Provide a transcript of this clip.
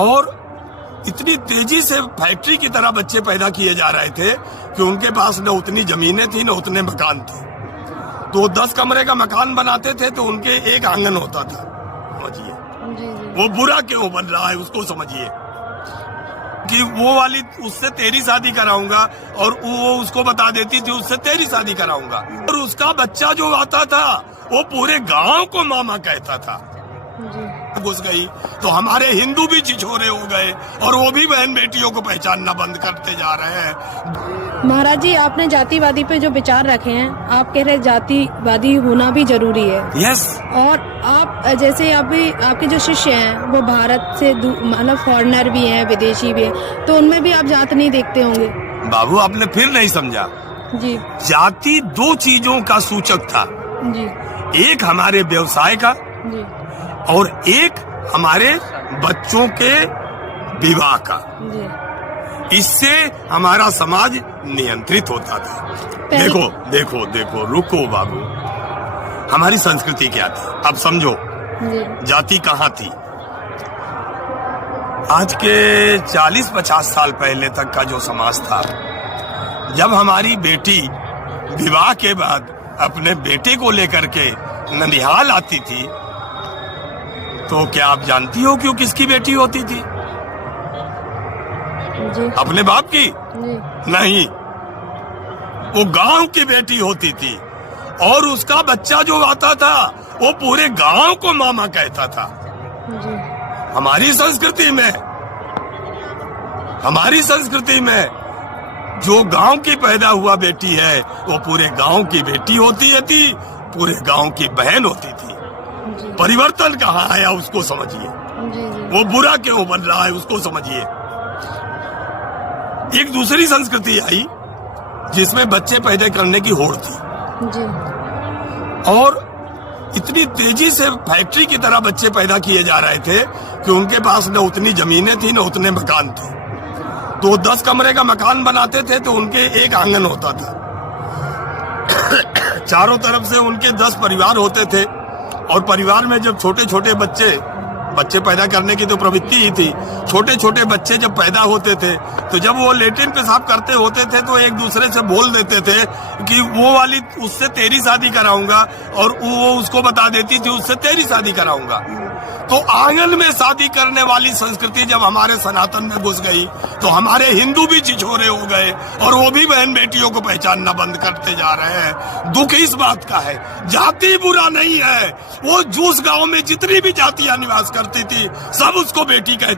और इतनी तेजी से फैक्ट्री की तरह बच्चे पैदा किए जा रहे थे कि उनके पास न उतनी जमीनें थी न उतने मकान थे। तो 10 कमरे का मकान बनाते थे तो उनके एक आंगन होता था। समझिए वो बुरा क्यों बन रहा है, उसको समझिए कि वो वाली उससे तेरी शादी कराऊंगा और वो उसको बता देती थी उससे तेरी शादी कराऊंगा, और उसका बच्चा जो आता था वो पूरे गांव को मामा कहता था। घुस गई तो हमारे हिंदू भी छिछोरे हो गए और वो भी बहन बेटियों को पहचानना बंद करते जा रहे हैं। महाराज जी, आपने जातिवादी पे जो विचार रखे हैं, आप कह रहे जातिवादी होना भी जरूरी है। यस। और आप जैसे अभी आपके जो शिष्य हैं वो भारत से मतलब फॉरेनर भी हैं, विदेशी भी हैं, तो उनमें भी आप जात नहीं देखते होंगे। बाबू आपने फिर नहीं समझा जी। जाति 2 चीजों का सूचक था जी। एक हमारे व्यवसाय का जी। और एक हमारे बच्चों के विवाह का। जी। इससे हमारा समाज नियंत्रित होता था। देखो देखो देखो, रुको बाबू, हमारी संस्कृति क्या थी अब समझो। जी। जाति कहाँ थी? आज के 40-50 साल पहले तक का जो समाज था, जब हमारी बेटी विवाह के बाद अपने बेटे को लेकर के ननिहाल आती थी, तो क्या आप जानती हो क्यों किसकी बेटी होती थी? जी। अपने बाप की? जी। नहीं, वो गांव की बेटी होती थी और उसका बच्चा जो आता था वो पूरे गांव को मामा कहता था। जी। हमारी संस्कृति में जो गांव की पैदा हुआ बेटी है वो पूरे गांव की बेटी होती थी, पूरे गांव की बहन होती थी। परिवर्तन कहाँ आया उसको समझिए। वो बुरा क्यों बन रहा है उसको समझिए। एक दूसरी संस्कृति आई जिसमें बच्चे पैदा करने की होड़ थी। जी। और इतनी तेजी से फैक्ट्री की तरह बच्चे पैदा किए जा रहे थे कि उनके पास न उतनी जमीनें थी न उतने मकान थे। तो 10 कमरे का मकान बनाते थे तो उनके एक आंगन होता था। चारों तरफ से उनके 10 परिवार होते थे और परिवार में जब छोटे छोटे बच्चे पैदा करने की तो प्रवृत्ति ही थी। छोटे छोटे बच्चे जब पैदा होते थे तो जब वो लेट्रिन पेशाब करते होते थे तो एक दूसरे से बोल देते थे कि वो वाली उससे तेरी शादी कराऊंगा, और वो उसको बता देती थी उससे तेरी शादी कराऊंगा। तो आंगन में शादी करने वाली संस्कृति जब हमारे सनातन में घुस गई तो हमारे हिंदू भी छिछोरे हो गए और वो भी बहन बेटियों को पहचानना बंद करते जा रहे हैं। दुख इस बात का है, जाति बुरा नहीं है। वो जूस गांव में जितनी भी जातियां निवास करती थी सब उसको बेटी कहती